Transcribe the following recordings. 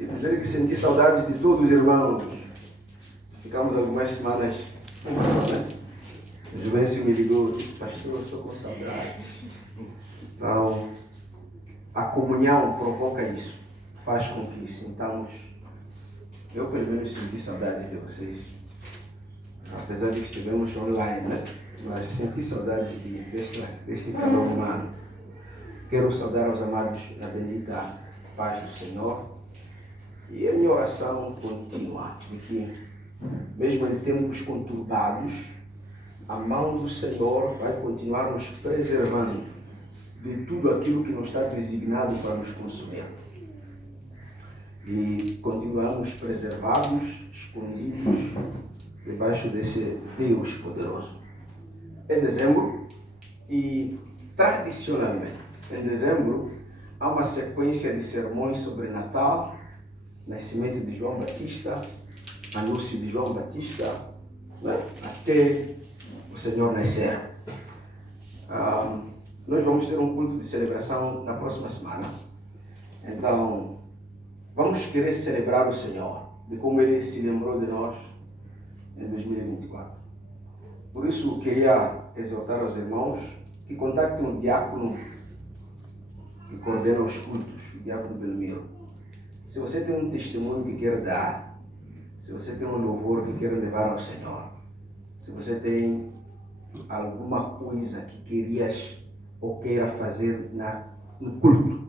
e dizer que senti saudades de todos os irmãos. Ficamos algumas semanas, uma só, né? O Juvencio me ligou e disse: pastor, eu estou com saudades. Então, a comunhão provoca isso, faz com que sintamos. Eu, pelo menos, senti saudade de vocês, apesar de que estivemos online, né? Mas senti saudade deste calor humano. Quero saudar aos amados na bendita paz do Senhor. E a minha oração contínua de que, mesmo em tempos conturbados, a mão do Senhor vai continuar nos preservando de tudo aquilo que não está designado para nos consumir. E continuamos preservados, escondidos, debaixo desse Deus poderoso. É dezembro e, tradicionalmente, em dezembro, há uma sequência de sermões sobre Natal, nascimento de João Batista, anúncio de João Batista, né? Até o Senhor nascer. Nós vamos ter um culto de celebração na próxima semana. Então, vamos querer celebrar o Senhor, de como Ele se lembrou de nós em 2024. Por isso, queria exortar aos irmãos que contactem o diácono que coordena os cultos, o diácono Belmiro. Se você tem um testemunho que quer dar, se você tem um louvor que quer levar ao Senhor, se você tem alguma coisa que querias ou queira fazer no culto,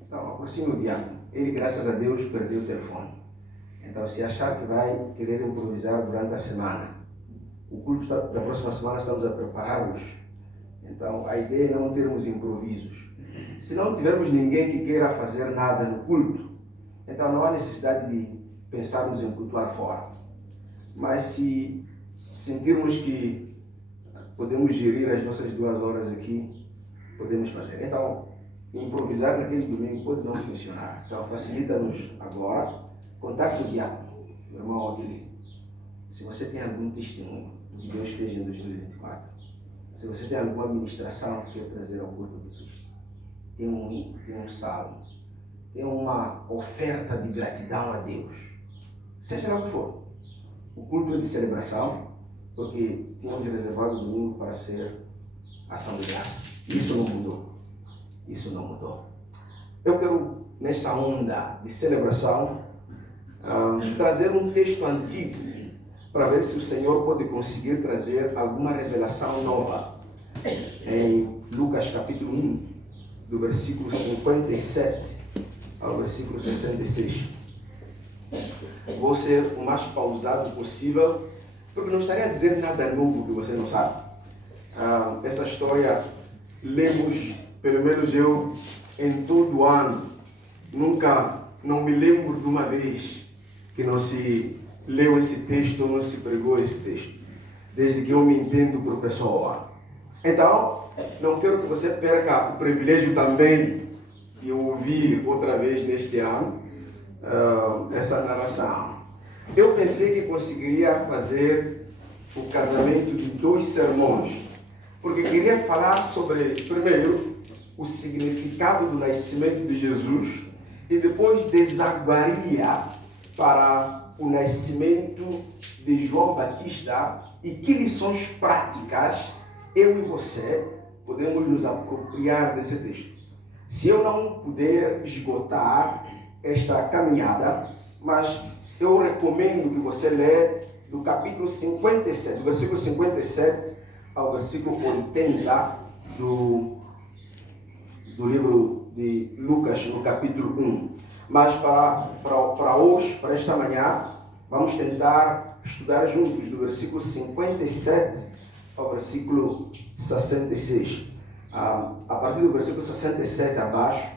então aproxime o diácono. Ele, graças a Deus, perdeu o telefone. Então, se achar que vai querer improvisar durante a semana, o culto da próxima semana estamos a preparar-os. Então, a ideia é não termos improvisos. Se não tivermos ninguém que queira fazer nada no culto, então não há necessidade de pensarmos em cultuar fora. Mas se sentirmos que podemos gerir as nossas 2 horas aqui, podemos fazer. Então, improvisar naquele domingo pode não funcionar. Então, facilita-nos agora. Contacte o diácono, o irmão aqui. Se você tem algum testemunho do que Deus fez em 2024, se você tem alguma ministração que quer trazer ao corpo de Cristo, tem um hino, tem um salmo, tem uma oferta de gratidão a Deus, seja lá o que for. O culto é de celebração, porque tínhamos reservado o domingo para ser ação de graça. Isso não mudou. Isso não mudou. Eu quero, nessa onda de celebração, trazer um texto antigo para ver se o Senhor pode conseguir trazer alguma revelação nova. Em Lucas capítulo 1, do versículo 57 ao versículo 66. Vou ser o mais pausado possível, porque não estaria a dizer nada novo que você não sabe. Essa história lemos, pelo menos eu, em todo o ano. Não me lembro de uma vez que não se leu esse texto ou não se pregou esse texto, desde que eu me entendo por pessoa. Então, não quero que você perca o privilégio também de ouvir outra vez neste ano essa narração. Eu pensei que conseguiria fazer o casamento de 2 sermões, porque queria falar sobre, primeiro, o significado do nascimento de Jesus e depois desaguaria para o nascimento de João Batista e que lições práticas eu e você podemos nos apropriar desse texto. Se eu não puder esgotar esta caminhada, mas eu recomendo que você lê do capítulo 57, do versículo 57 ao versículo 80 do livro de Lucas, no capítulo 1. Mas para hoje, para esta manhã, vamos tentar estudar juntos do versículo 57 ao versículo 66. A partir do versículo 67 abaixo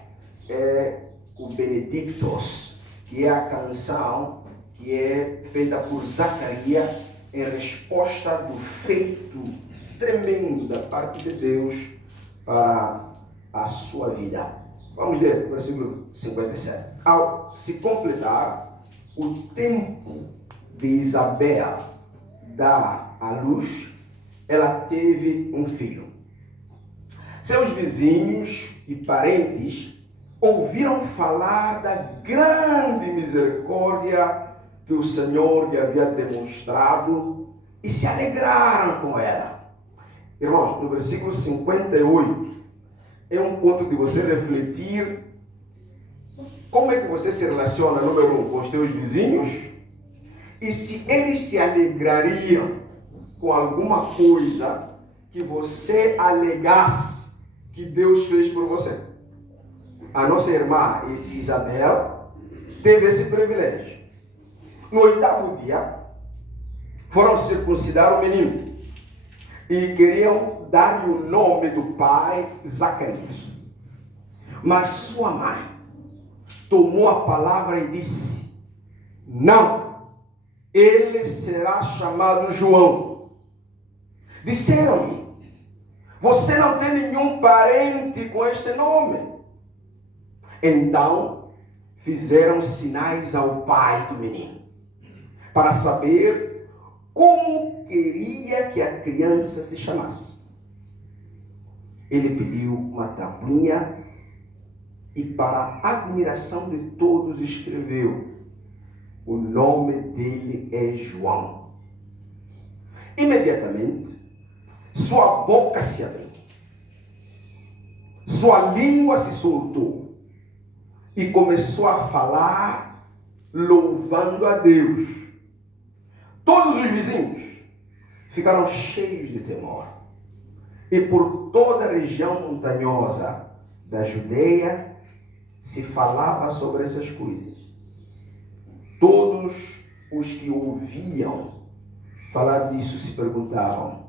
é o Benedictus, que é a canção que é feita por Zacarias em resposta do feito tremendo da parte de Deus para a sua vida. Vamos ler o versículo 57. Ao se completar o tempo de Isabel dar à luz, ela teve um filho. Seus vizinhos e parentes ouviram falar da grande misericórdia que o Senhor lhe havia demonstrado e se alegraram com ela. Irmãos, no versículo 58, é um ponto de você refletir como é que você se relaciona, número 1, com os teus vizinhos e se eles se alegrariam com alguma coisa que você alegasse que Deus fez por você. A nossa irmã Isabel teve esse privilégio. No 8º dia, foram circuncidar o menino e queriam dar-lhe o nome do pai, Zacarias. Mas sua mãe tomou a palavra e disse: não, ele será chamado João. Disseram-lhe: você não tem nenhum parente com este nome. Então fizeram sinais ao pai do menino, para saber como queria que a criança se chamasse. Ele pediu uma tabuinha e, para a admiração de todos, escreveu: o nome dele é João. Imediatamente, sua boca se abriu, sua língua se soltou e começou a falar, louvando a Deus. Todos os vizinhos ficaram cheios de temor. E por toda a região montanhosa da Judeia se falava sobre essas coisas. Todos os que ouviam falar disso se perguntavam: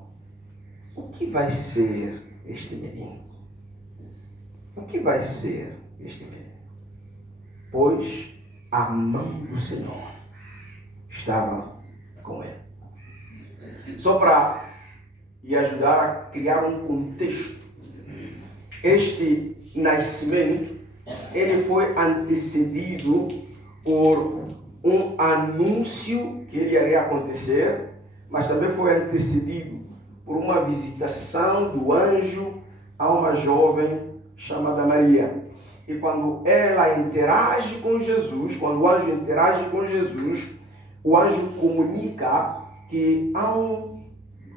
o que vai ser este menino? O que vai ser este menino? Pois a mão do Senhor estava com ele. Só para lhe ajudar a criar um contexto, este nascimento, ele foi antecedido por um anúncio que ele iria acontecer, mas também foi antecedido por uma visitação do anjo a uma jovem chamada Maria. E quando ela interage com Jesus, quando o anjo interage com Jesus, o anjo comunica que há um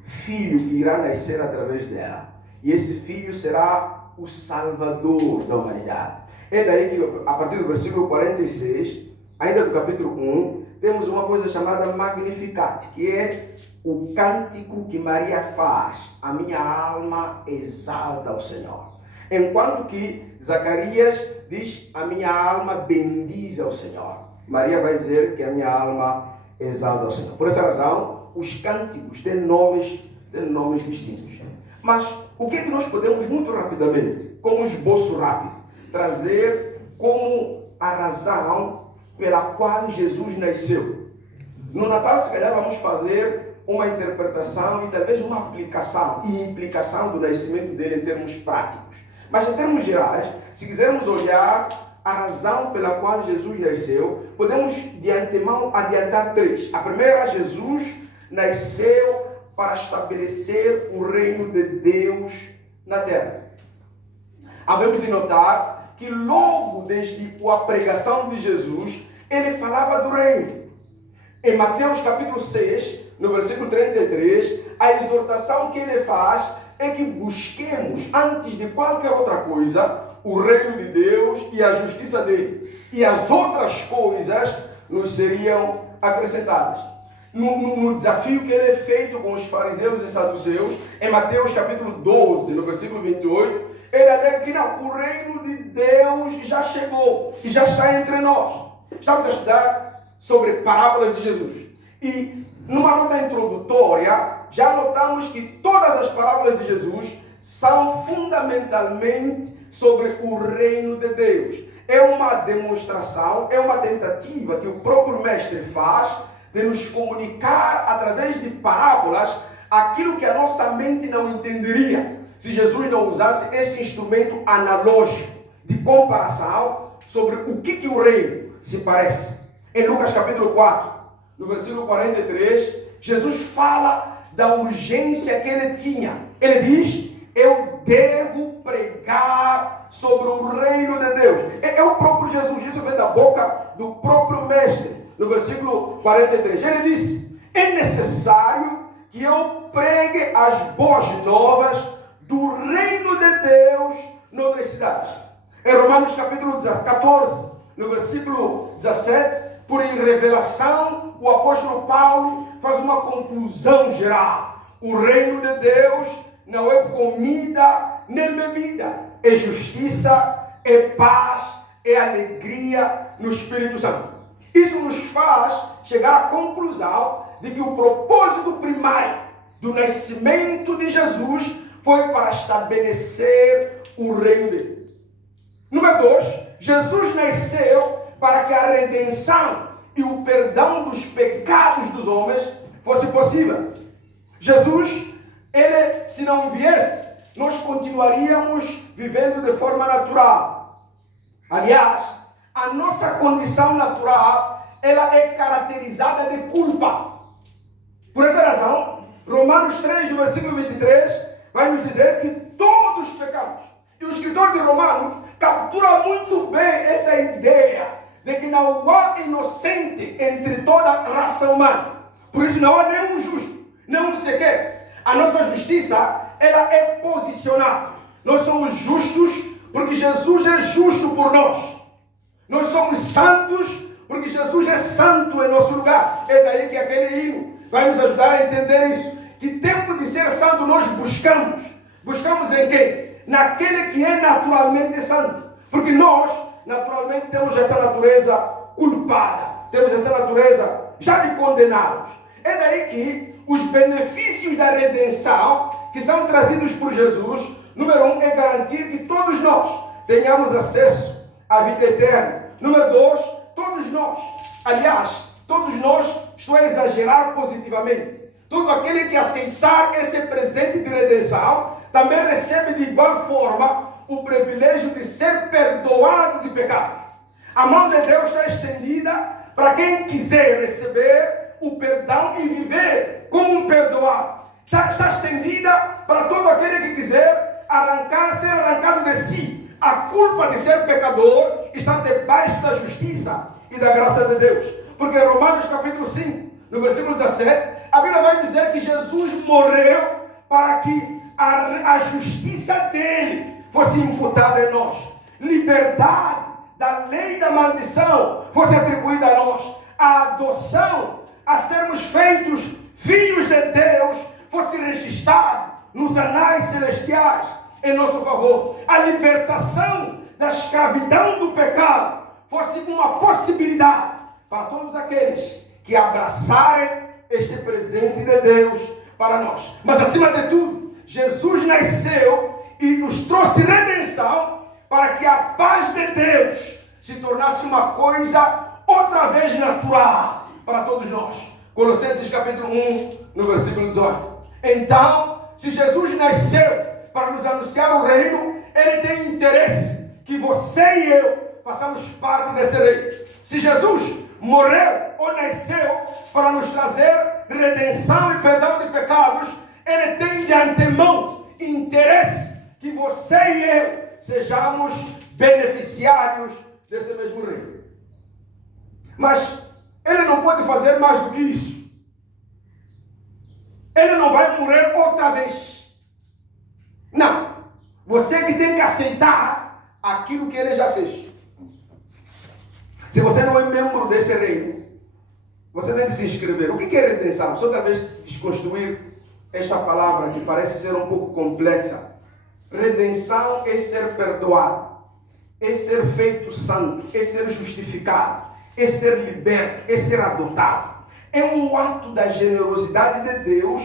filho que irá nascer através dela. E esse filho será o Salvador da humanidade. É daí que, a partir do versículo 46, ainda do capítulo 1, temos uma coisa chamada Magnificat, que é o cântico que Maria faz. A minha alma exalta ao Senhor. Enquanto que Zacarias diz: a minha alma bendiz ao Senhor. Maria vai dizer que a minha alma exalta ao Senhor. Por essa razão, os cânticos têm nomes distintos. Mas o que é que nós podemos, muito rapidamente, como um esboço rápido, trazer como a razão pela qual Jesus nasceu? No Natal, se calhar, vamos fazer uma interpretação e talvez uma aplicação e implicação do nascimento dele em termos práticos. Mas em termos gerais, se quisermos olhar a razão pela qual Jesus nasceu, podemos de antemão adiantar 3. A primeira: Jesus nasceu para estabelecer o reino de Deus na terra. Havemos de notar que logo desde a pregação de Jesus, ele falava do reino. Em Mateus capítulo 6, no versículo 33, a exortação que ele faz é que busquemos, antes de qualquer outra coisa, o reino de Deus e a justiça dele. E as outras coisas nos seriam acrescentadas. No desafio que ele é feito com os fariseus e saduceus, em Mateus capítulo 12, no versículo 28, ele alega que não, o reino de Deus já chegou e já está entre nós. Estamos a estudar sobre parábolas de Jesus. E numa nota introdutória, já notamos que todas as parábolas de Jesus são fundamentalmente sobre o reino de Deus. É uma demonstração, é uma tentativa que o próprio mestre faz de nos comunicar através de parábolas aquilo que a nossa mente não entenderia se Jesus não usasse esse instrumento analógico de comparação sobre o que o reino se parece. Em Lucas capítulo 4, no versículo 43, Jesus fala da urgência que ele tinha. Ele diz eu devo pregar sobre o reino de Deus. É o próprio Jesus, isso vem da boca do próprio mestre. No versículo 43, ele disse: é necessário que eu pregue as boas novas do reino de Deus noutras cidades. Em Romanos capítulo 14, no versículo 17, por revelação, o apóstolo Paulo faz uma conclusão geral. O reino de Deus não é comida nem bebida, é justiça, é paz, é alegria no Espírito Santo. Isso nos faz chegar à conclusão de que o propósito primário do nascimento de Jesus foi para estabelecer o reino dele. Número 2, Jesus nasceu para que a redenção e o perdão dos pecados dos homens fosse possível. Jesus, ele, se não viesse, nós continuaríamos vivendo de forma natural. Aliás, a nossa condição natural, ela é caracterizada de culpa. Por essa razão, Romanos 3, no versículo 23, vai nos dizer que todos pecamos. E o escritor de Romanos captura muito bem essa ideia de que não há inocente entre toda a raça humana. Por isso não há nenhum justo, nenhum sequer. A nossa justiça, ela é posicionada. Nós somos justos porque Jesus é justo por nós. Nós somos santos porque Jesus é santo em nosso lugar. É daí que aquele hino vai nos ajudar a entender isso. Que tempo de ser santo nós buscamos? Buscamos em quem? Naquele que é naturalmente santo. Porque nós, naturalmente, temos essa natureza culpada. Temos essa natureza já de condenados. É daí que os benefícios da redenção, que são trazidos por Jesus, número 1, é garantir que todos nós tenhamos acesso à vida eterna. Número 2, todos nós, aliás, todos nós, estou a exagerar positivamente, todo aquele que aceitar esse presente de redenção, também recebe de igual forma o privilégio de ser perdoado de pecados. A mão de Deus está estendida para quem quiser receber o perdão e viver como um perdoado. Está estendida para todo aquele que quiser ser arrancado de si. A culpa de ser pecador está debaixo da justiça e da graça de Deus. Porque em Romanos capítulo 5, no versículo 17, a Bíblia vai dizer que Jesus morreu para que a justiça dele fosse imputada em nós. Liberdade da lei da maldição fosse atribuída a nós. A adoção, a sermos feitos filhos de Deus, fosse registrada nos anais celestiais em nosso favor. A libertação da escravidão do pecado fosse uma possibilidade para todos aqueles que abraçarem este presente de Deus para nós. Mas acima de tudo, Jesus nasceu e nos trouxe redenção para que a paz de Deus se tornasse uma coisa outra vez natural para todos nós. Colossenses capítulo 1, no versículo 18. Então, se Jesus nasceu para nos anunciar o reino, ele tem interesse que você e eu façamos parte desse reino. Se Jesus morreu ou nasceu para nos trazer redenção e perdão de pecados, ele tem de antemão interesse que você e eu sejamos beneficiários desse mesmo reino. Mas ele não pode fazer mais do que isso. Ele não vai morrer outra vez. Não. Você que tem que aceitar aquilo que ele já fez. Se você não é membro desse reino, você tem que se inscrever. O que é redenção? Só talvez desconstruir esta palavra que parece ser um pouco complexa. Redenção é ser perdoado, é ser feito santo, é ser justificado, é ser liberto, é ser adotado. É um ato da generosidade de Deus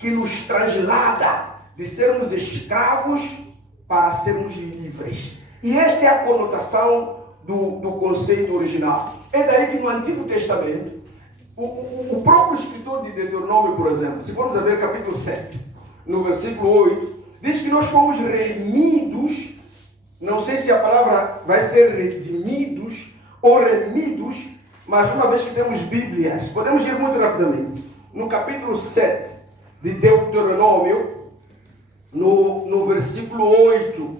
que nos traslada de sermos escravos para sermos livres. E esta é a conotação do conceito original. É daí que no Antigo Testamento, o próprio escritor de Deuteronômio, por exemplo, se formos a ver capítulo 7, no versículo 8, diz que nós fomos remidos, não sei se a palavra vai ser redimidos ou remidos, mas uma vez que temos Bíblias, podemos ir muito rapidamente. No capítulo 7 de Deuteronômio, no versículo 8.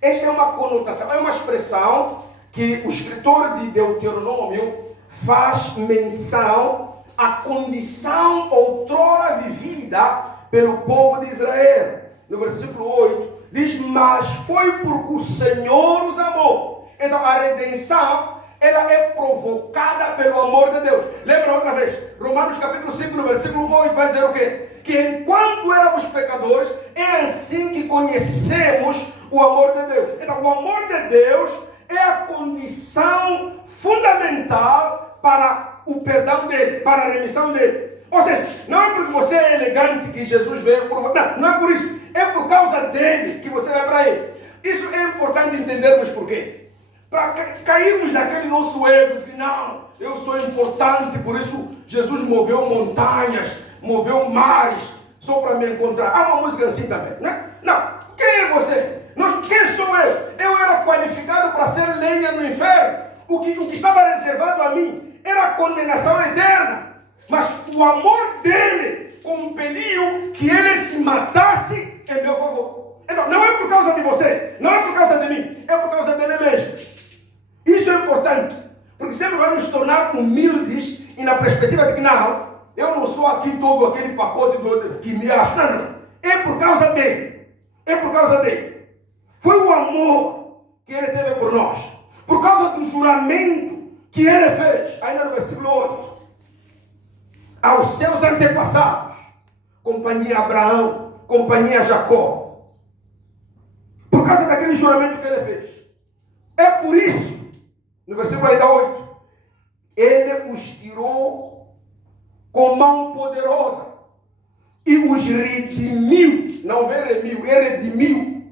Esta é uma conotação, é uma expressão que o escritor de Deuteronômio faz menção à condição outrora vivida pelo povo de Israel. No versículo 8, diz, mas foi porque o Senhor os amou. Então a redenção, ela é provocada pelo amor de Deus. Lembra outra vez, Romanos capítulo 5, no versículo 8, vai dizer o quê? Que enquanto éramos pecadores, é assim que conhecemos o amor de Deus. Então o amor de Deus é a condição fundamental para o perdão dele, para a remissão dele. Ou seja, não é porque você é elegante que Jesus veio por você. Não é por isso. É por causa dele que você vai para ele. Isso é importante entendermos por quê. Para cairmos naquele nosso ego de que não, eu sou importante, por isso Jesus moveu montanhas, moveu mares, só para me encontrar. Há uma música assim também, né? Não, quem é você? Não, quem sou eu? Eu era qualificado para ser lenha no inferno. O que estava reservado a mim era a condenação eterna. Mas o amor dele compeliu que ele se matasse em meu favor. Então, não é por causa de você, não é por causa de mim, é por causa dele mesmo. Isso é importante, porque sempre vai nos tornar humildes e na perspectiva de que não, eu não sou aqui todo aquele pacote que me acha. Não, não. É por causa dele. É por causa dele. Foi o amor que ele teve por nós. Por causa do juramento que ele fez, ainda no versículo 8. Aos seus antepassados, companhia Abraão, companhia Jacó. Por causa daquele juramento que ele fez. É por isso, no versículo 8, ele os tirou com mão poderosa e os redimiu, não remiu, ele redimiu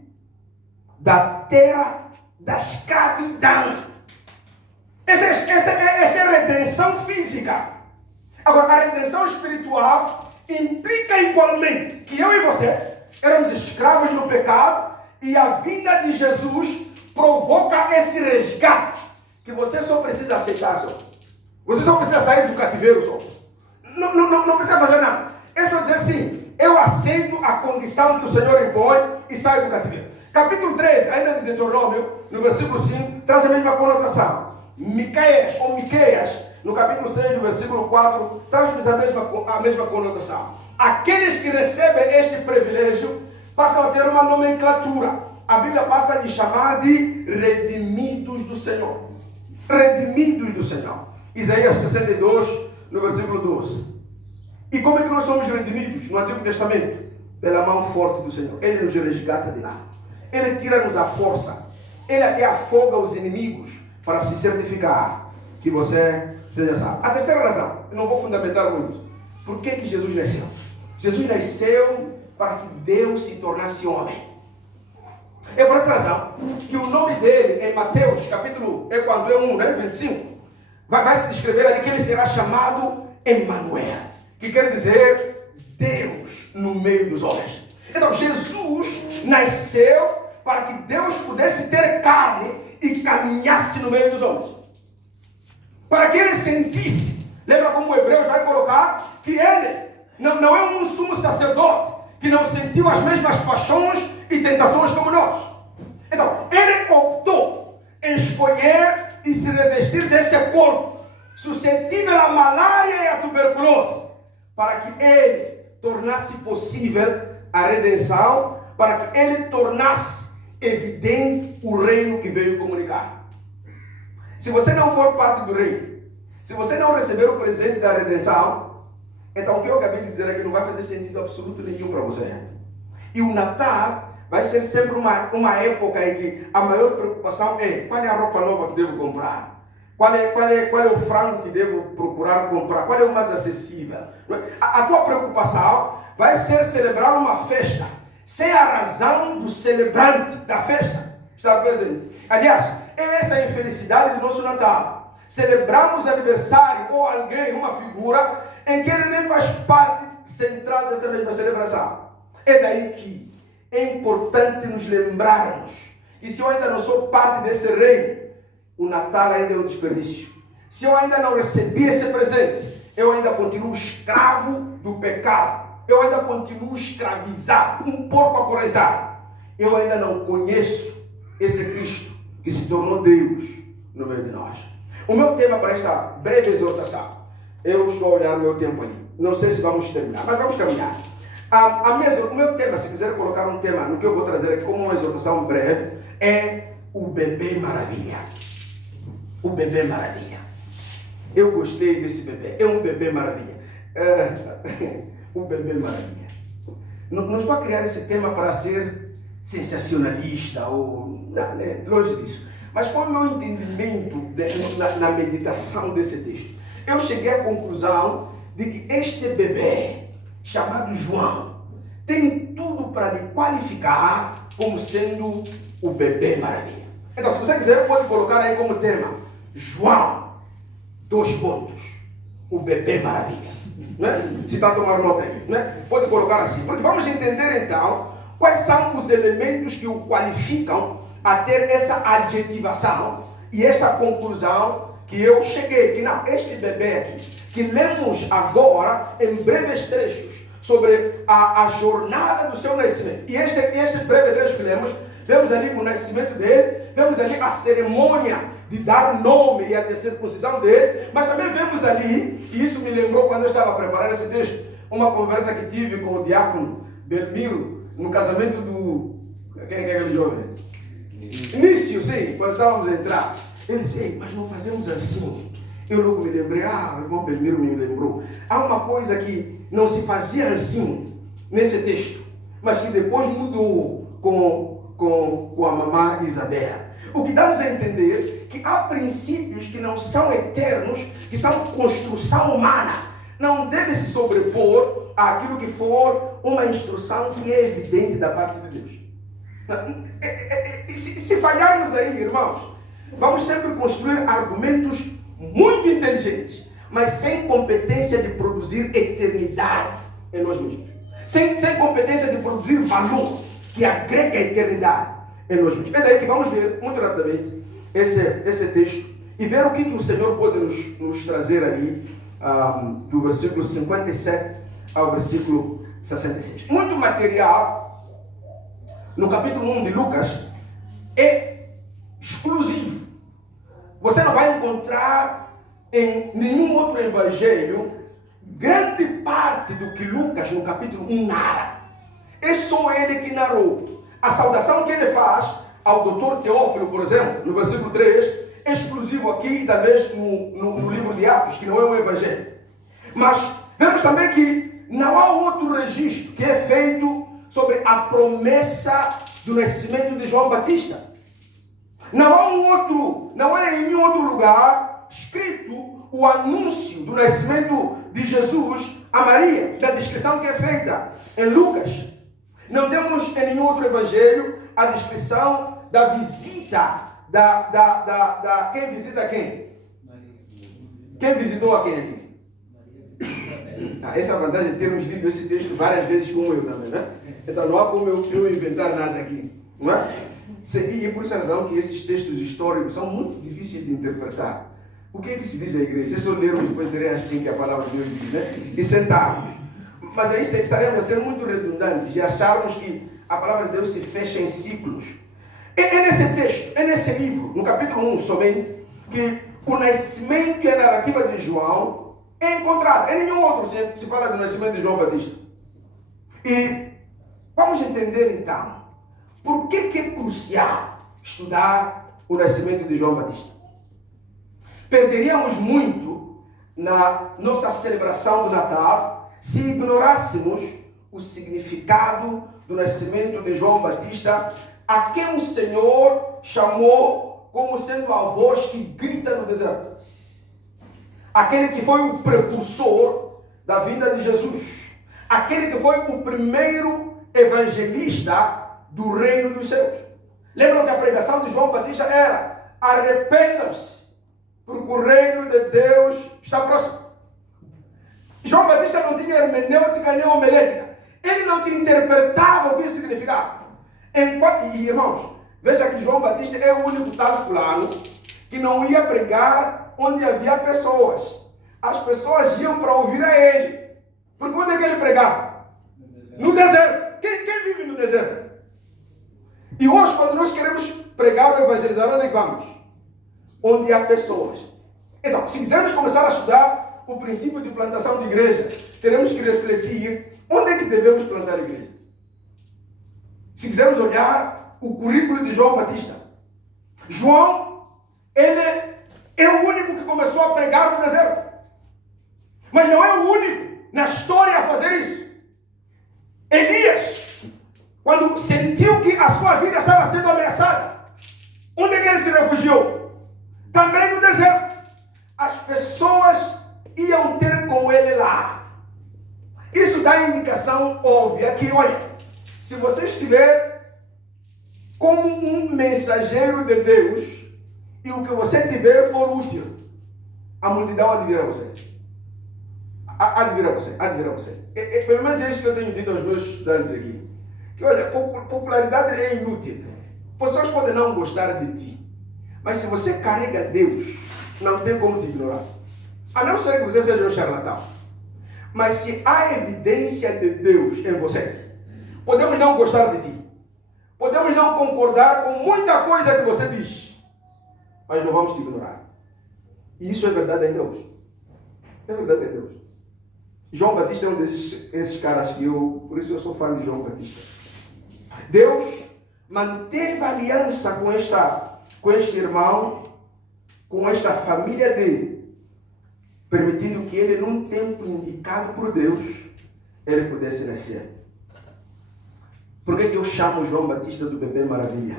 da terra da escravidão. Essa é a redenção física. Agora, a redenção espiritual implica igualmente que eu e você éramos escravos no pecado e a vida de Jesus provoca esse resgate que você só precisa aceitar. Só. Você só precisa sair do cativeiro. Só. Não precisa fazer nada. É só dizer assim, eu aceito a condição que o Senhor impõe e saio do cativeiro. Capítulo 13, ainda de Deuteronômio, no versículo 5, traz a mesma conotação. Miqueias, no capítulo 6, no versículo 4, traz-nos a mesma conotação. Aqueles que recebem este privilégio passam a ter uma nomenclatura. A Bíblia passa a lhe chamar de redimidos do Senhor. Redimidos do Senhor. Isaías 62, no versículo 12. E como é que nós somos redimidos no Antigo Testamento? Pela mão forte do Senhor. Ele nos resgata de lá. Ele tira-nos a força. Ele até afoga os inimigos para se certificar que você seja salvo. A terceira razão, eu não vou fundamentar muito. Por que Jesus nasceu? Jesus nasceu para que Deus se tornasse homem. É por essa razão que o nome dele em Mateus, capítulo, quando é 1, né, 25, vai se descrever ali que ele será chamado Emmanuel, que quer dizer Deus no meio dos homens. Então Jesus nasceu para que Deus pudesse ter carne e caminhasse no meio dos homens. Para que ele sentisse, lembra como o Hebreus vai colocar, que ele não é um sumo sacerdote, que não sentiu as mesmas paixões e tentações como nós. Então, ele optou em escolher e se revestir desse corpo, suscetível à malária e à tuberculose, para que ele tornasse possível a redenção, para que ele tornasse evidente o reino que veio comunicar. Se você não for parte do reino, se você não receber o presente da redenção, então o que eu acabei de dizer é que não vai fazer sentido absoluto nenhum para você. E o Natal vai ser sempre uma época em que a maior preocupação é qual é a roupa nova que devo comprar, qual é o frango que devo procurar comprar, qual é o mais acessível. A tua preocupação vai ser celebrar uma festa, sem a razão do celebrante da festa estar presente. Aliás, essa é a infelicidade do nosso Natal. Celebramos aniversário ou alguém, uma figura, em que ele nem faz parte central dessa mesma celebração. É daí que é importante nos lembrarmos que se eu ainda não sou parte desse reino, o Natal ainda é um desperdício. Se eu ainda não recebi esse presente, eu ainda continuo escravo do pecado. eu ainda continuo escravizado, um porco acorrentado. Eu ainda não conheço esse Cristo que se tornou Deus no meio de nós. O meu tema para esta breve exortação, eu estou a olhar o meu tempo ali. Não sei se vamos terminar, mas vamos caminhar. O meu tema, se quiser colocar um tema no que eu vou trazer aqui como uma exortação breve, é o bebê maravilha. O bebê maravilha. Eu gostei desse bebê. É um bebê maravilha. O bebê maravilha. Não estou a criar esse tema para ser sensacionalista ou longe disso. Mas foi o meu entendimento na meditação desse texto. Eu cheguei à conclusão de que este bebê, chamado João, tem tudo para lhe qualificar como sendo o bebê maravilha. Então, se você quiser, pode colocar aí como tema, João, 2 pontos, o bebê maravilha. Né? Se está a tomar nota aí, né? Pode colocar assim. Porque vamos entender então quais são os elementos que o qualificam a ter essa adjetivação e esta conclusão que eu cheguei, que não, este bebê aqui, que lemos agora em breves trechos sobre a jornada do seu nascimento. E este breve trecho que lemos, vemos ali o nascimento dele, vemos ali a cerimônia de dar o nome e a circuncisão dele, mas também vemos ali, e isso me lembrou quando eu estava preparando esse texto, uma conversa que tive com o diácono Belmiro no casamento do... Quem é aquele jovem? Início, sim, quando estávamos a entrar. Ele disse, ei, mas não fazemos assim. Eu logo me lembrei, o irmão Belmiro me lembrou. Há uma coisa que não se fazia assim, nesse texto, mas que depois mudou com a mamã Isabel. O que dá-nos a entender que há princípios que não são eternos, que são construção humana. Não deve se sobrepor àquilo que for uma instrução que é evidente da parte de Deus. Se falharmos aí, irmãos, vamos sempre construir argumentos muito inteligentes, mas sem competência de produzir eternidade em nós mesmos. Sem competência de produzir valor que agrega a eternidade em nós mesmos. É daí que vamos ver, muito rapidamente, esse texto e ver o que o Senhor pode nos trazer ali, do versículo 57 ao versículo 66. Muito material no capítulo 1 de Lucas é exclusivo. Você não vai encontrar em nenhum outro evangelho grande parte do que Lucas no capítulo 1 narra. É só ele que narrou. A saudação que ele faz ao doutor Teófilo, por exemplo, no versículo 3, é exclusivo aqui e talvez no livro de Atos, que não é um evangelho. Mas vemos também que não há outro registro que é feito sobre a promessa do nascimento de João Batista. Não há em nenhum outro lugar escrito o anúncio do nascimento de Jesus a Maria, da descrição que é feita em Lucas. Não temos em nenhum outro evangelho a descrição da visita quem visita quem? Quem visitou a quem aqui? Essa é a vantagem de termos lido esse texto várias vezes como eu também, né? Então não há como eu inventar nada aqui, não é? E por essa razão que esses textos históricos são muito difíceis de interpretar. O que é que se diz à igreja? É só lermos depois direm assim que a palavra de Deus diz, né? E sentarmos. Mas aí estaremos a ser muito redundantes e acharmos que a palavra de Deus se fecha em ciclos. É nesse texto, é nesse livro, no capítulo 1 somente, que o nascimento e a narrativa de João é encontrado. Em nenhum outro se fala do nascimento de João Batista. E vamos entender então, por que é crucial estudar o nascimento de João Batista? Perderíamos muito na nossa celebração do Natal se ignorássemos o significado do nascimento de João Batista, a quem o Senhor chamou como sendo a voz que grita no deserto. Aquele que foi o precursor da vinda de Jesus. Aquele que foi o primeiro evangelista do reino dos céus. Lembram que a pregação de João Batista era: arrependam-se, porque o reino de Deus está próximo. João Batista não tinha hermenêutica nem homilética. Ele não te interpretava o que isso significava. E irmãos, veja que João Batista é o único tal fulano que não ia pregar onde havia pessoas. As pessoas iam para ouvir a ele. Porque onde é que ele pregava? No deserto. Quem vive no deserto? E hoje, quando nós queremos pregar ou evangelizar, onde é que vamos? Onde há pessoas. Então, se quisermos começar a estudar o princípio de plantação de igreja, teremos que refletir onde é que devemos plantar a igreja. Se quisermos olhar o currículo de João Batista, João, ele é o único que começou a pregar no deserto. Mas não é o único na história a fazer isso. Elias, quando sentiu que a sua vida estava sendo ameaçada, onde é que ele se refugiou? Também no deserto. As pessoas iam ter com ele lá. Isso dá indicação óbvia que, olha, se você estiver como um mensageiro de Deus e o que você tiver for útil, a multidão admira você. Admira você. Pelo menos é isso que eu tenho dito aos meus estudantes aqui. Que olha, popularidade é inútil. Pessoas podem não gostar de ti, mas se você carrega Deus, não tem como te ignorar. A não ser que você seja um charlatão. Mas se há evidência de Deus em você, podemos não gostar de ti. Podemos não concordar com muita coisa que você diz, mas não vamos te ignorar. E isso é verdade em Deus. É verdade em Deus. João Batista é um desses caras que por isso eu sou fã de João Batista. Deus manteve aliança com este irmão, com esta família dele, permitindo que ele, num tempo indicado por Deus, ele pudesse nascer. Por que eu chamo João Batista do bebê maravilha?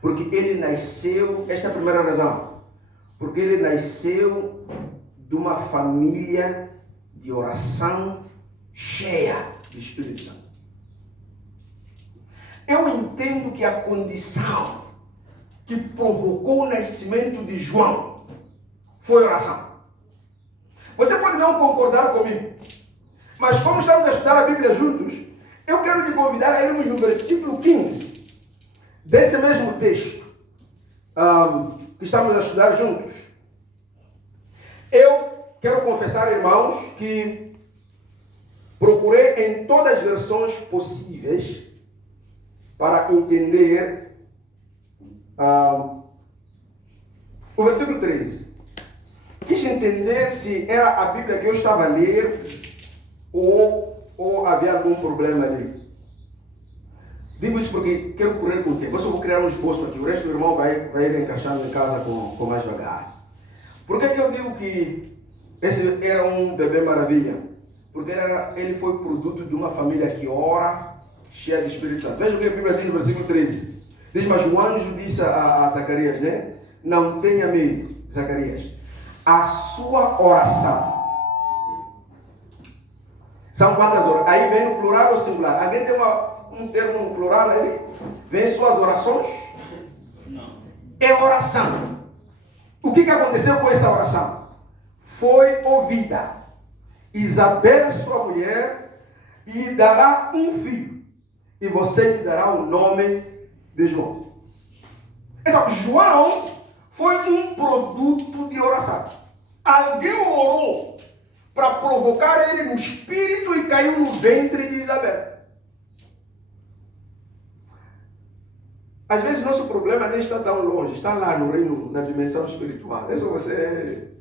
Porque ele nasceu, esta é a primeira razão, porque ele nasceu de uma família de oração cheia do Espírito Santo. Eu entendo que a condição que provocou o nascimento de João foi oração. Você pode não concordar comigo, mas como estamos a estudar a Bíblia juntos, eu quero te convidar a irmos no versículo 15 desse mesmo texto que estamos a estudar juntos. Eu quero confessar, irmãos, que procurei em todas as versões possíveis para entender o versículo 13. Quis entender se era a Bíblia que eu estava a ler ou havia algum problema ali. Digo isso porque quero correr com o tempo. Eu só vou criar um esboço aqui. O resto do irmão vai ir encaixando em casa com mais devagar. Por que eu digo que esse era um bebê maravilha? Porque ele foi produto de uma família que ora, cheia de Espírito Santo. Veja o que a Bíblia diz no versículo 13. Diz, mas o anjo disse a Zacarias, né? Não tenha medo, Zacarias. A sua oração. São quantas horas? Aí vem no plural ou singular? Alguém tem um termo no plural aí? Vem suas orações? Não. É oração. O que aconteceu com essa oração? Foi ouvida. Isabel, sua mulher, lhe dará um filho. E você lhe dará o nome de João. Então, João foi um produto de oração. Alguém orou para provocar ele no espírito e caiu no ventre de Isabel. Às vezes o nosso problema nem está tão longe, está lá no reino, na dimensão espiritual. É só você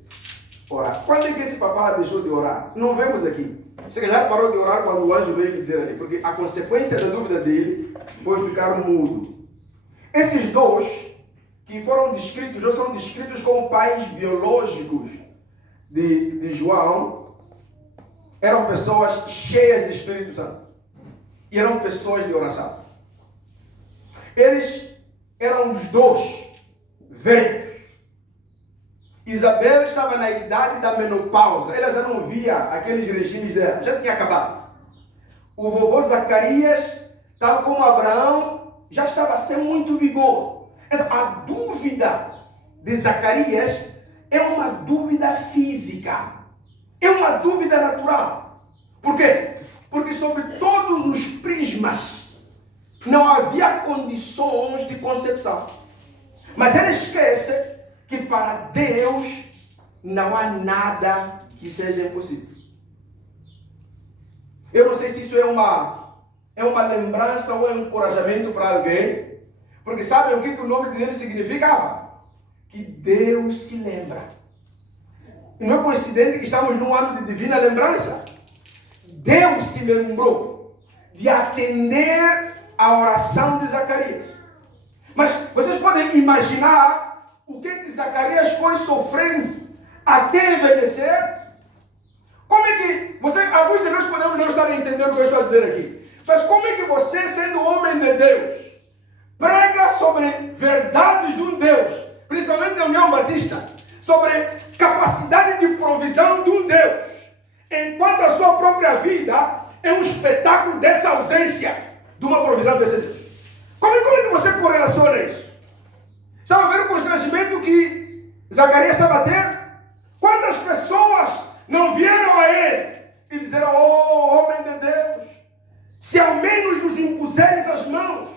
orar. Quando é que esse papá deixou de orar? Não vemos aqui. Se calhar parou de orar quando o anjo veio dizer ali, porque a consequência da dúvida dele foi ficar mudo. Esses dois que foram descritos, ou são descritos como pais biológicos de João, eram pessoas cheias de Espírito Santo. E eram pessoas de oração. Eles eram os dois velhos. Isabel estava na idade da menopausa. Ela já não via aqueles regimes dela. Já tinha acabado. O vovô Zacarias, tal como Abraão, já estava sem muito vigor. Então, a dúvida de Zacarias é uma dúvida física. É uma dúvida natural. Por quê? Porque sobre todos os prismas não havia condições de concepção. Mas ele esquece que para Deus não há nada que seja impossível. Eu não sei se isso é uma lembrança ou é um encorajamento para alguém, porque sabem o que o nome dele significava? Que Deus se lembra. E não é coincidente que estamos num ano de divina lembrança. Deus se lembrou de atender a oração de Zacarias. Mas vocês podem imaginar o que Zacarias foi sofrendo até envelhecer? Como é que alguns de nós podemos não estar entendendo o que eu estou a dizer aqui, mas como é que você, sendo homem de Deus, prega sobre verdades de um Deus, principalmente da União Batista, sobre capacidade de provisão de um Deus, enquanto a sua própria vida é um espetáculo dessa ausência de uma provisão desse Deus? Como é que você correlaciona isso? Estava vendo o constrangimento que Zacarias estava a ter? Quantas pessoas não vieram a ele e disseram: oh, homem de Deus, se ao menos nos impuseres as mãos,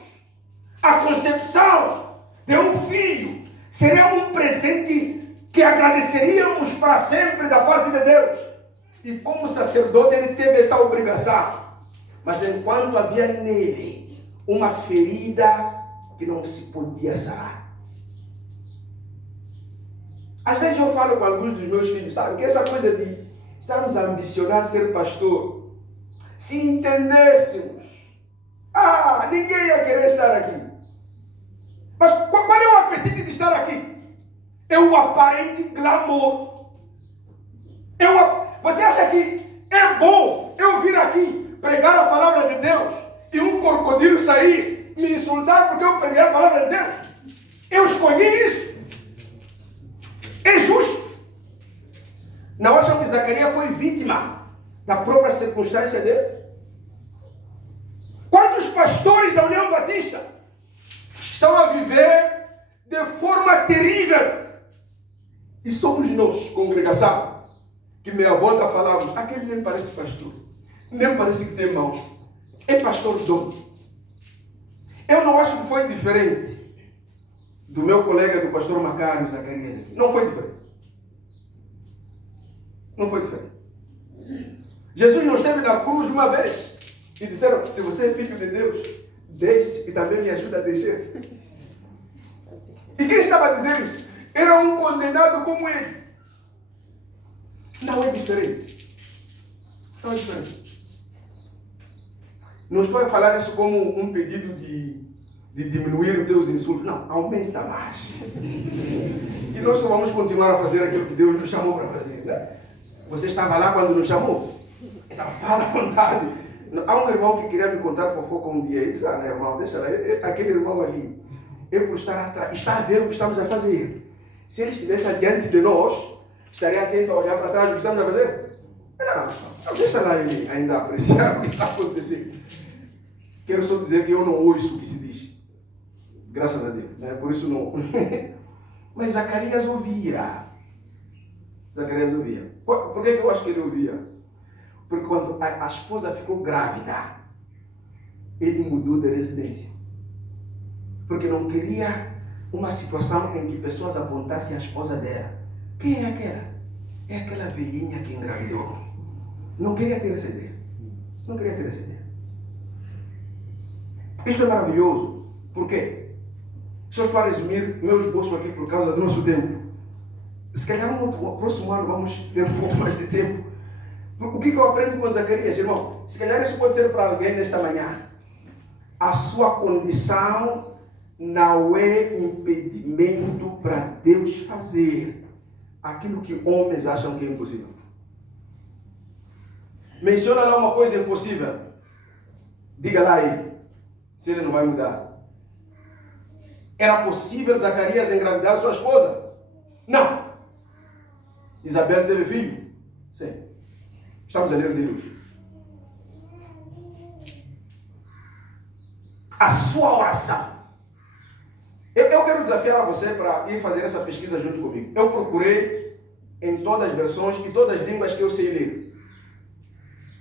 a concepção de um filho seria um presente que agradeceríamos para sempre da parte de Deus. E como sacerdote ele teve essa obrigação. Mas enquanto havia nele uma ferida que não se podia sarar. Às vezes eu falo com alguns dos meus filhos, sabe, que essa coisa de estarmos a ambicionar ser pastor, se entendêssemos, ninguém ia querer estar aqui. Mas qual é o apetite de estar aqui? É o aparente glamour. Você acha que é bom eu vir aqui pregar a palavra de Deus e um crocodilo sair me insultar porque eu preguei a palavra de Deus? Eu escolhi isso. É justo. Não acham que Zacarias foi vítima da própria circunstância dele? Quantos pastores da União Batista estão a viver de forma terrível? E somos nós, congregação, que meia volta falamos: aquele nem parece pastor, nem parece que tem mãos, é pastor dom. Eu não acho que foi diferente do meu colega, do pastor Macário Zacarias. Não foi diferente. Não foi diferente. Jesus não esteve na cruz uma vez e disseram: se você é filho de Deus, desce e também me ajuda a descer. E quem estava a dizer isso? Era um condenado como ele. Não é diferente. Não é diferente. Não estou a falar isso como um pedido de diminuir os teus insultos. Não, aumenta mais. E nós só vamos continuar a fazer aquilo que Deus nos chamou para fazer. Né? Você estava lá quando nos chamou? Então fala à vontade. Há um irmão que queria me contar fofoca um dia. Ele disse: não, irmão, deixa lá. Aquele irmão ali, eu por estar atrás, está a ver o que estamos a fazer. Se ele estivesse adiante de nós, estaria atento a olhar para trás do que estamos a fazer? Não, deixa lá ele ainda apreciar o que está acontecendo. Quero só dizer que eu não ouço o que se diz. Graças a Deus. Né? Por isso não. Mas Zacarias ouvia. Zacarias ouvia. Por que eu acho que ele ouvia? Porque quando a esposa ficou grávida, ele mudou de residência. Porque não queria uma situação em que pessoas apontassem a esposa dela. Quem é aquela? É aquela velhinha que engravidou. Não queria ter essa ideia. Não queria ter essa ideia. Isto é maravilhoso. Por quê? Só estou a resumir meu esboço aqui por causa do nosso tempo. Se calhar no próximo ano vamos ter um pouco mais de tempo. O que eu aprendo com Zacarias, irmão? Se calhar isso pode ser para alguém nesta manhã. A sua condição não é impedimento para Deus fazer aquilo que homens acham que é impossível. Menciona lá uma coisa impossível. Diga lá aí, se ele não vai mudar. Era possível Zacarias engravidar sua esposa? Não. Isabel teve filho? Sim. Estamos a ler Deus. A sua oração. Eu quero desafiar a você para ir fazer essa pesquisa junto comigo. Eu procurei em todas as versões e todas as línguas que eu sei ler.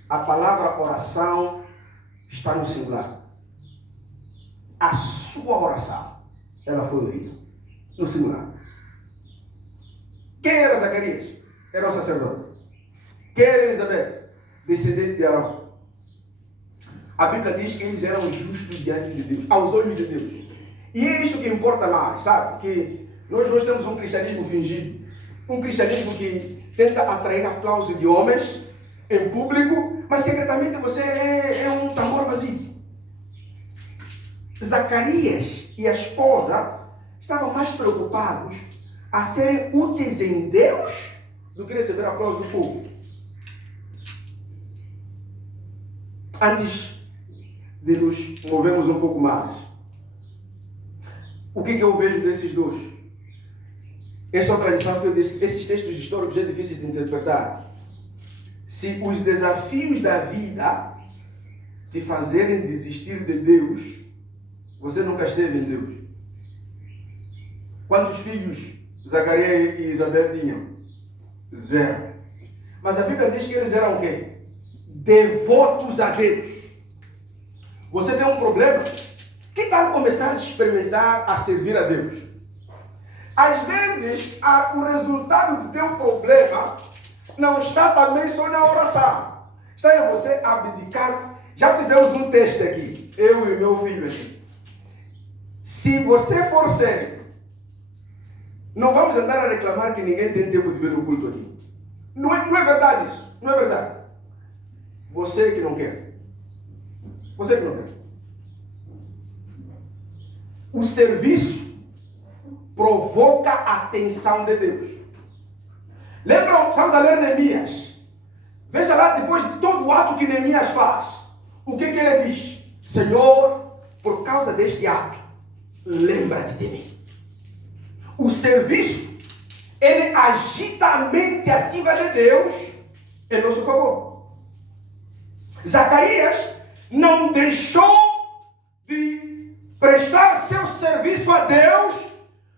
A palavra oração está no singular. A sua oração, ela foi ouvida no singular. Quem era Zacarias? Era o sacerdote. Quem era Elizabeth? Descendente de Arão. A Bíblia diz que eles eram justos diante de Deus, aos olhos de Deus. E é isso que importa mais, sabe? Que nós hoje temos um cristianismo fingido. Um cristianismo que tenta atrair aplauso de homens em público, mas secretamente você é um tambor vazio. Zacarias e a esposa estavam mais preocupados a serem úteis em Deus do que receber aplauso do povo. Antes de nos movermos um pouco mais, o que eu vejo desses dois? Essa é uma tradição que eu disse, esses textos históricos é difícil de interpretar. Se os desafios da vida te fazerem desistir de Deus, você nunca esteve em Deus. Quantos filhos Zacarias e Isabel tinham? 0. Mas a Bíblia diz que eles eram o quê? Devotos a Deus. Você tem um problema? Que tal começar a experimentar a servir a Deus? Às vezes, o resultado do teu problema não está também só na oração. Está em você abdicar. Já fizemos um teste aqui, eu e meu filho aqui. Se você for sério, não vamos andar a reclamar que ninguém tem tempo de ver no culto aqui. Não é verdade isso. Não é verdade. Você que não quer. Você que não quer. O serviço provoca a atenção de Deus. Lembram? Estamos a ler Neemias. Veja lá, depois de todo o ato que Neemias faz, o que ele diz? Senhor, por causa deste ato, lembra-te de mim. O serviço, ele agita a mente ativa de Deus em nosso favor. Zacarias não deixou de prestar seu serviço a Deus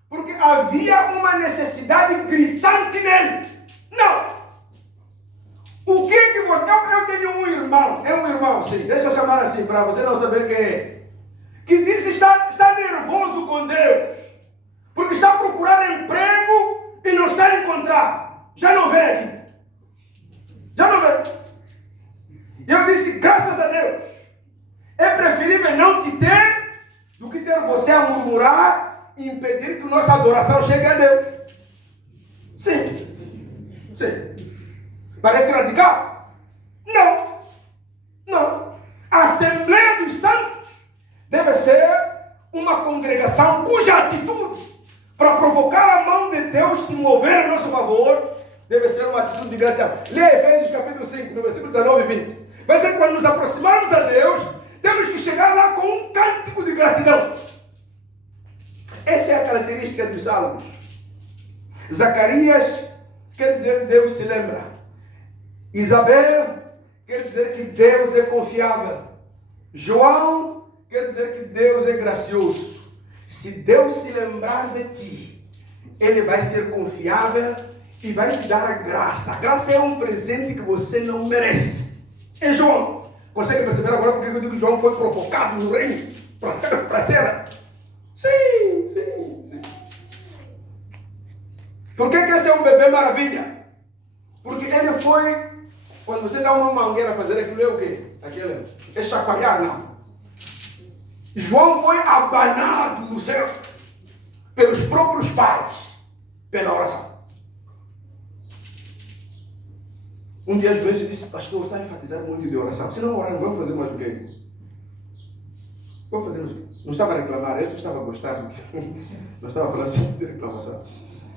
porque havia uma necessidade gritante nele. Não! O que você... Eu tenho um irmão, sim, deixa eu chamar assim para você não saber quem é, que diz que está nervoso com Deus, porque está a procurar emprego e não está a encontrar. Já não vê aqui. Já não vê. Eu disse, graças a Deus, é preferível não te ter do que ter você a murmurar e impedir que a nossa adoração chegue a Deus. Sim. Sim. Parece radical? Não. Não. A Assembleia dos Santos deve ser uma congregação cuja atitude para provocar a mão de Deus se mover a nosso favor deve ser uma atitude de gratidão. Leia Efésios capítulo 5, no versículo 19 e 20. Vai dizer que quando nos aproximarmos a Deus, temos que chegar lá com um cântico de gratidão. Essa é a característica dos salmos. Zacarias quer dizer que Deus se lembra. Isabel quer dizer que Deus é confiável. João quer dizer que Deus é gracioso. Se Deus se lembrar de ti, Ele vai ser confiável e vai te dar a graça. A graça é um presente que você não merece. É João. Consegue perceber agora porque eu digo que João foi provocado no reino para a terra? Sim, sim, sim. Por que esse é um bebê maravilha? Porque ele foi, quando você dá uma mangueira a fazer aquilo, é o quê? Aquilo é chacoalhar, não. João foi abanado no céu pelos próprios pais, pela oração. Um dia João disse, pastor, está a enfatizar muito de oração. Se não orar, não vamos fazer mais o quê? Vamos fazer mais o quê? Não estava a reclamar, eu estava a gostar. Não estava falando assim de reclamação.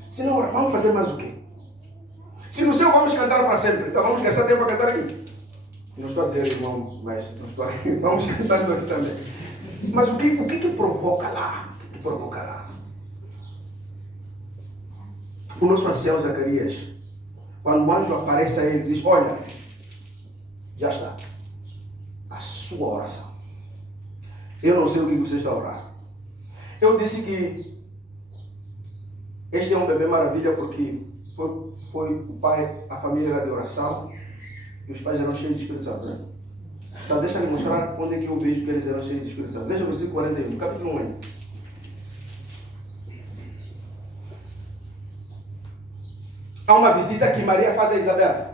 Se não orar, vamos fazer mais o quê? Se no céu vamos cantar para sempre, então vamos gastar tempo a cantar aqui. Não estou a dizer, irmão, mas não estou aqui. Vamos cantar aqui também. Mas o que provoca lá? O que provoca lá? O nosso ancião Zacarias, quando o anjo aparece a ele, diz, olha, já está. A sua oração. Eu não sei o que você está a orar. Eu disse que este é um bebê maravilha porque foi o pai, a família era de oração e os pais eram cheios de Espírito Santo, né? Então deixa eu mostrar onde é que eu vejo que eles eram cheios de Espírito Santo. Veja o versículo 41, capítulo 1. Há uma visita que Maria faz a Isabel.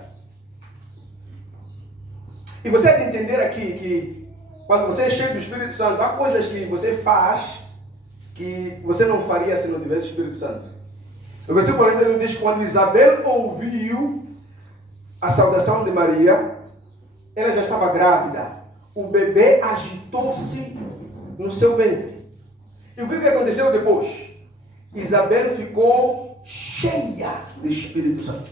E você tem que entender aqui que Quando você é cheio do Espírito Santo, há coisas que você faz que você não faria se não tivesse o Espírito Santo. O versículo 41 diz: quando Isabel ouviu a saudação de Maria, ela já estava grávida. O bebê agitou-se no seu ventre. E o que aconteceu depois? Isabel ficou cheia do Espírito Santo.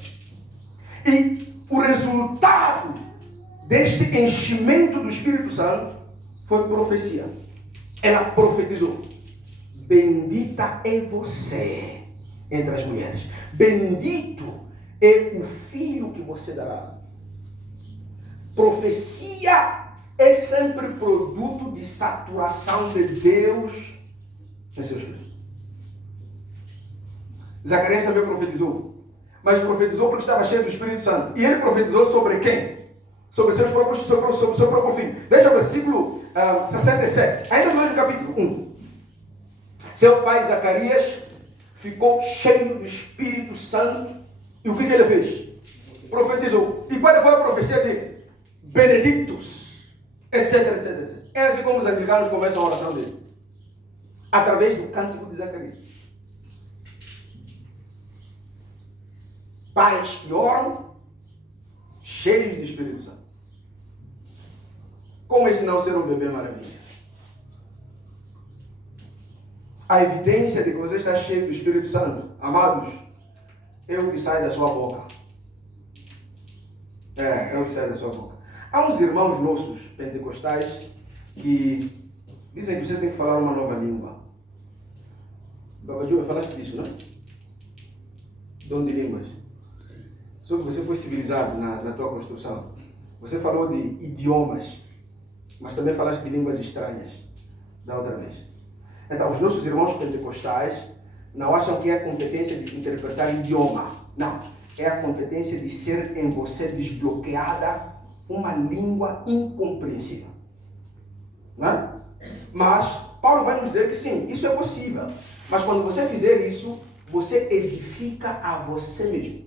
E o resultado deste enchimento do Espírito Santo foi profecia. Ela profetizou: bendita é você entre as mulheres. Bendito é o filho que você dará. Profecia é sempre produto de saturação de Deus em seus filhos. Zacarias também profetizou. Mas profetizou porque estava cheio do Espírito Santo. E ele profetizou sobre quem? Sobre seus próprios, sobre o seu próprio filho. Veja o versículo 67. Ainda no mesmo capítulo 1. Seu pai Zacarias ficou cheio do Espírito Santo. E o que ele fez? Profetizou. E qual foi a profecia dele? Benedictus, etc, etc, etc. É assim como os anglicanos começam a oração dele. Através do cântico de Zacarias. Pais que oram, cheios de Espírito Santo. Como esse não ser um bebê maravilha? A evidência de que você está cheio do Espírito Santo, amados, é o que sai da sua boca. É o que sai da sua boca. Há uns irmãos nossos pentecostais que dizem que você tem que falar uma nova língua. Babaju, falaste disso, não é? Dom de línguas. Só que você foi civilizado na tua construção. Você falou de idiomas, mas também falaste de línguas estranhas da outra vez. Então, os nossos irmãos pentecostais não acham que é a competência de interpretar idioma. Não. É a competência de ser em você desbloqueada uma língua incompreensível. Não é? Mas Paulo vai nos dizer que sim, isso é possível. Mas quando você fizer isso, você edifica a você mesmo.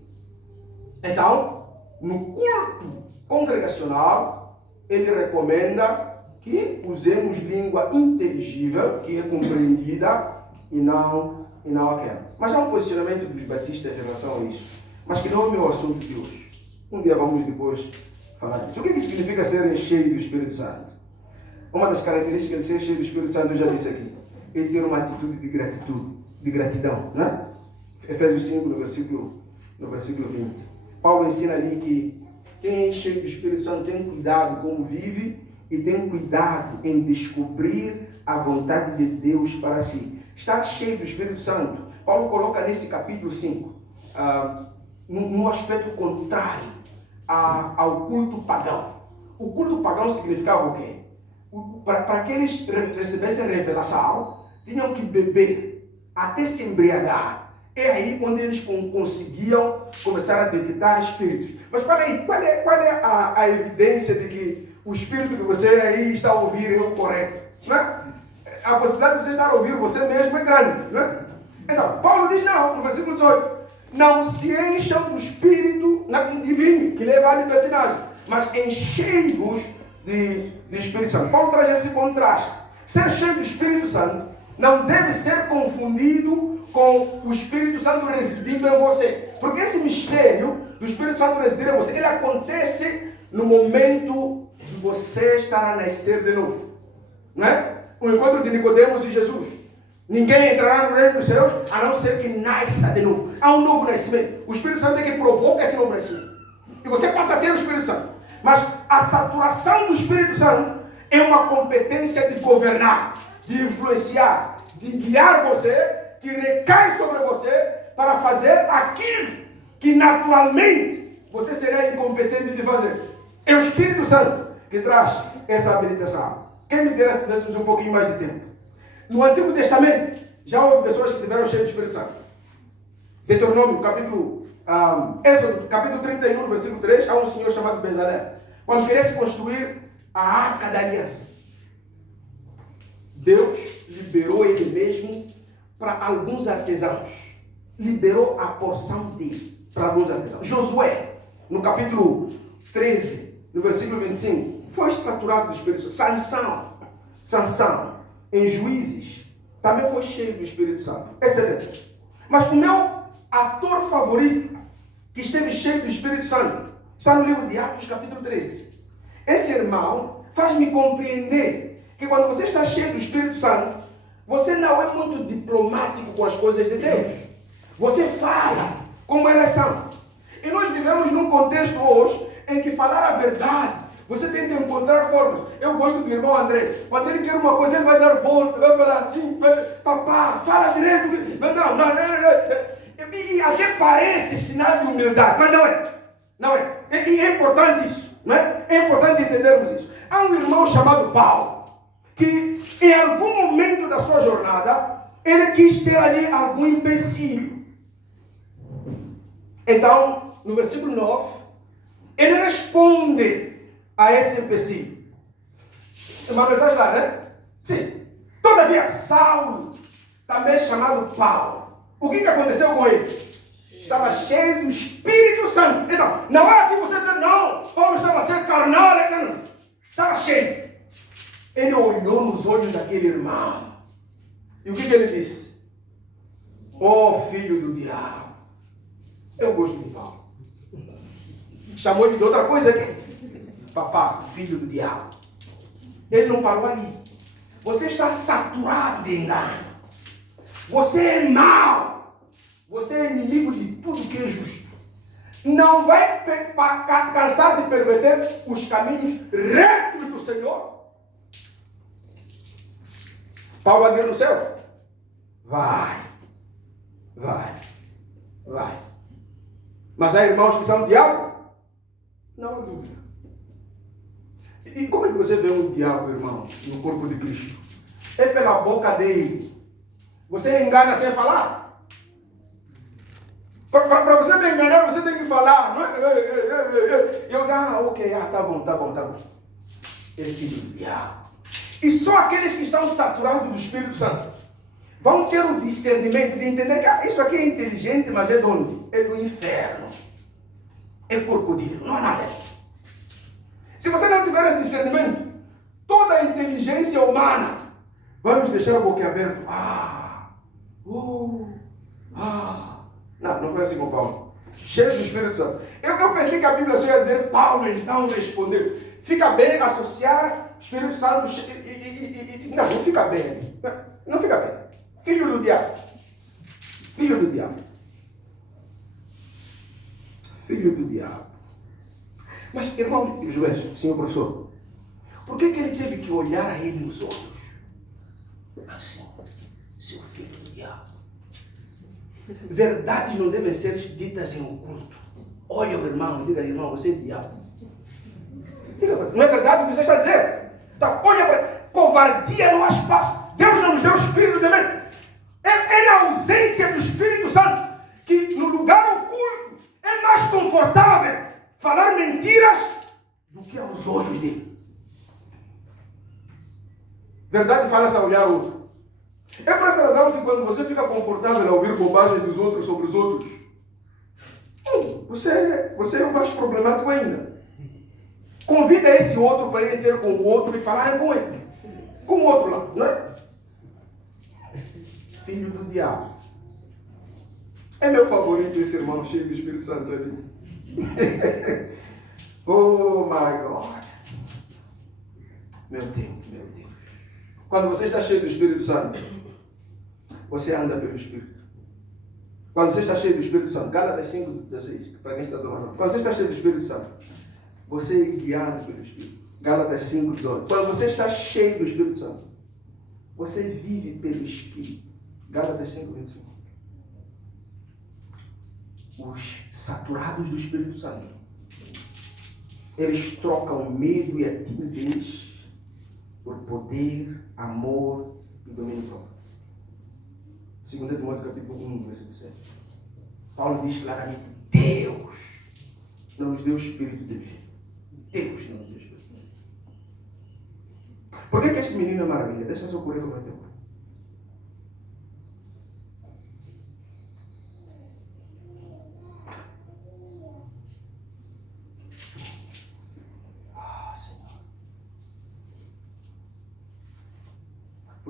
Então, no culto congregacional, ele recomenda que usemos língua inteligível, que é compreendida, e não aquela. Mas há um posicionamento dos batistas em relação a isso, mas que não é o meu assunto de hoje. Um dia vamos depois falar disso. O que significa ser cheio do Espírito Santo? Uma das características de ser cheio do Espírito Santo, eu já disse aqui, é ter uma atitude de gratidão, né? Efésios 5, no versículo 20. Paulo ensina ali que quem é cheio do Espírito Santo tem cuidado como vive e tem cuidado em descobrir a vontade de Deus para si. Estar cheio do Espírito Santo, Paulo coloca nesse capítulo 5, no aspecto contrário ao culto pagão. O culto pagão significava o quê? Para que eles recebessem revelação, tinham que beber até se embriagar. É aí onde eles conseguiam começar a detectar espíritos. Mas qual é a evidência de que o espírito que você aí está a ouvir é o correto? Não é? A possibilidade de você estar a ouvir você mesmo é grande. Não é? Então, Paulo diz não, no versículo 18, não se encham do espírito divino, que leva à libertinagem, mas enchei-vos de Espírito Santo. Paulo traz esse contraste. Ser cheio do Espírito Santo não deve ser confundido com o Espírito Santo residindo em você. Porque esse mistério do Espírito Santo residir em você, ele acontece no momento de você estar a nascer de novo. Não é? O encontro de Nicodemos e Jesus. Ninguém entrará no reino dos céus a não ser que nasça de novo. Há um novo nascimento. O Espírito Santo é que provoca esse novo nascimento. E você passa a ter o Espírito Santo. Mas a saturação do Espírito Santo é uma competência de governar, de influenciar, de guiar você, que recai sobre você para fazer aquilo que naturalmente você seria incompetente de fazer. É o Espírito Santo que traz essa habilitação. Quem me dera se tivéssemos um pouquinho mais de tempo? No Antigo Testamento, já houve pessoas que tiveram cheio do Espírito Santo. Deuteronômio, Êxodo, capítulo 31, versículo 3, há um senhor chamado Bezalel. Quando queria se construir a Arca da Aliança, Deus liberou ele mesmo para alguns artesãos. Liberou a porção dele para alguns artesãos. Josué, no capítulo 13, no versículo 25, foste saturado do Espírito Santo. Sansão, em Juízes, também foi cheio do Espírito Santo, etc. Mas o meu ator favorito, que esteve cheio do Espírito Santo, está no livro de Atos, capítulo 13. Esse irmão faz-me compreender que quando você está cheio do Espírito Santo, você não é muito diplomático com as coisas de Deus. Você fala como elas são. E nós vivemos num contexto hoje em que falar a verdade, você tem que encontrar formas. Eu gosto do irmão André. Quando ele quer uma coisa, ele vai dar volta, vai falar assim, papá, fala direito. Não. E até parece sinal de humildade, mas não é. Não é. E é importante isso, não é? É importante entendermos isso. Há um irmão chamado Paulo, que em algum momento da sua jornada, ele quis ter ali algum empecilho. Então, no versículo 9, ele responde a esse empecilho. Mas estás lá, né? Sim. Todavia, Saulo, também chamado Paulo, o que aconteceu com ele? Estava cheio do Espírito Santo. Então, não é que você diz, não, Paulo estava sendo carnal, não. Estava cheio. Ele olhou nos olhos daquele irmão. E o que ele disse? Oh, filho do diabo. Eu gosto de Paulo. Chamou ele de outra coisa aqui. Papá, filho do diabo. Ele não parou ali. Você está saturado de engano. Você é mau. Você é inimigo de tudo que é justo. Não vai cansar de perverter os caminhos retos do Senhor. Paulo vai no céu? Vai. Mas há irmãos que são diabo? Não há dúvida. E como é que você vê um diabo, irmão, no corpo de Cristo? É pela boca dele. Você engana sem falar? Para você me enganar, você tem que falar. Não é? Eu ok, tá bom. Ele é filho do diabo. E só aqueles que estão saturados do Espírito Santo vão ter o discernimento de entender que isso aqui é inteligente, mas é de onde? É do inferno. É crocodilo, não é nada. Se você não tiver esse discernimento, toda a inteligência humana vai nos deixar a boca aberta. Não foi assim com Paulo. Cheio do Espírito Santo. Eu pensei que a Bíblia só ia dizer Paulo então respondeu. Fica bem associar Espírito Santo. Não fica bem. Não fica bem. Filho do diabo. Filho do diabo. Filho do diabo. Mas, irmão Joés, senhor professor, por que ele teve que olhar a ele nos olhos? Assim, seu filho do diabo. Verdades não devem ser ditas em oculto. Olha o irmão, diga, irmão, você é diabo. Não é verdade o que você está dizendo? Então, olha para ele. Covardia não há espaço. Deus não nos deu o espírito de medo. É na ausência do Espírito Santo que no lugar oculto é mais confortável falar mentiras do que aos olhos dele. Verdade fala-se a olhar o outro. É por essa razão que quando você fica confortável a ouvir bobagem dos outros sobre os outros, você é o mais problemático ainda. Convida esse outro para ele ter com o outro e falar com ele. Com o outro lá, não é? Filho do diabo. É meu favorito esse irmão cheio do Espírito Santo ali. Oh my God. Meu Deus. Quando você está cheio do Espírito Santo, você anda pelo Espírito. Quando você está cheio do Espírito Santo, Gálatas 5:16, para quem está tomando. Quando você está cheio do Espírito Santo, você é guiado pelo Espírito. Gálatas 5:12. Quando você está cheio do Espírito Santo, você vive pelo Espírito. Gálatas 5:25. Os saturados do Espírito Santo, eles trocam medo e a timidez por poder, amor e domínio próprio. 2 Timóteo capítulo 1, versículo 7. Paulo diz claramente, Deus não nos deu o espírito de medo. Deus não nos deu o espírito de medo. Por que este menino é maravilha? Deixa eu ocorrer com o meu tempo.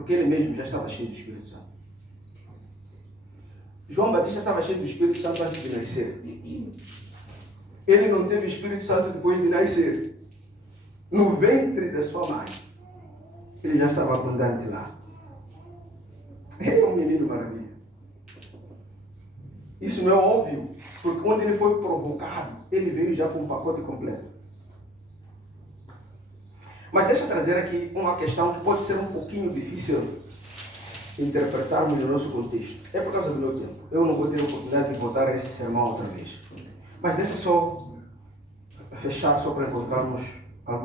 porque ele mesmo já estava cheio do Espírito Santo. João Batista estava cheio do Espírito Santo antes de nascer. Ele não teve Espírito Santo depois de nascer. No ventre da sua mãe, ele já estava abundante lá. Ele é um menino maravilha. Isso não é óbvio, porque quando ele foi provocado, ele veio já com um pacote completo. Mas deixa eu trazer aqui uma questão que pode ser um pouquinho difícil interpretarmos no nosso contexto. É por causa do meu tempo. Eu não vou ter a oportunidade de voltar a esse sermão outra vez. Mas deixa só fechar, só para encontrarmos